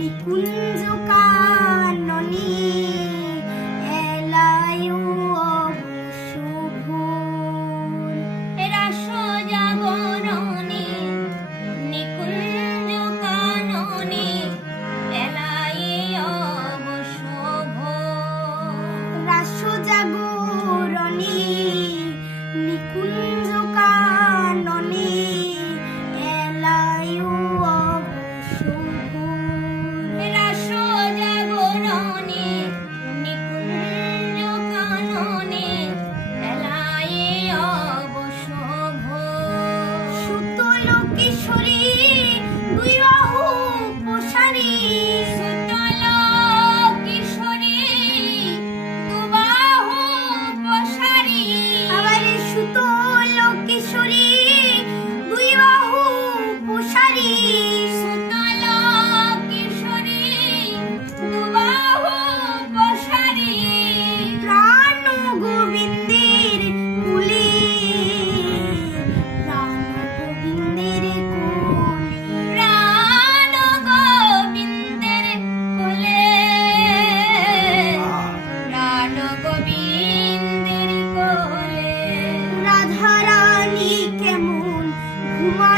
Mami, cuida do seu.